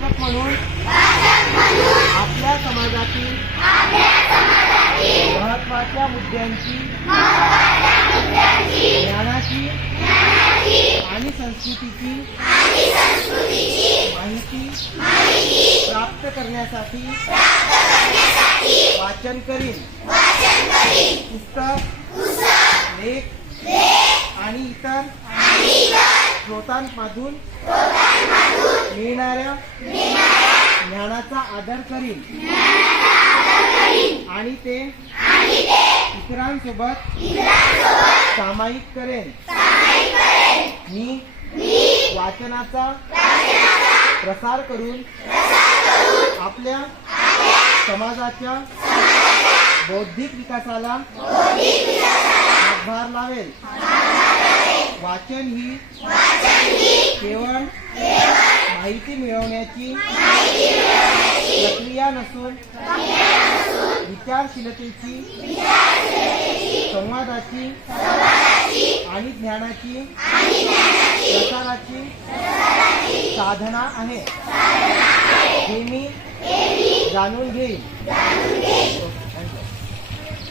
वाचक म्हणून आपल्या समाजातील महत्त्वाच्या मुद्द्यांची ज्ञानाची आणि संस्कृतीची माहिती प्राप्त करण्यासाठी वाचन करीन. पुस्तक, लेख आणि इतर स्रोतांमधून मिळणाऱ्या ज्ञानाचा आदर करीन आणि ते इतरांसोबत सामायिक करेन. मी वाचनाचा प्रसार करून आपल्या समाजाच्या बौद्धिक विकासाला हातभार लावेल. वाचन ही केवळ माहिती मिळवण्याची प्रक्रिया नसून विचारशीलतेची, संवादाची आणि ज्ञानाची प्रसाराची साधना आहे, हे मी जाणून घेईन.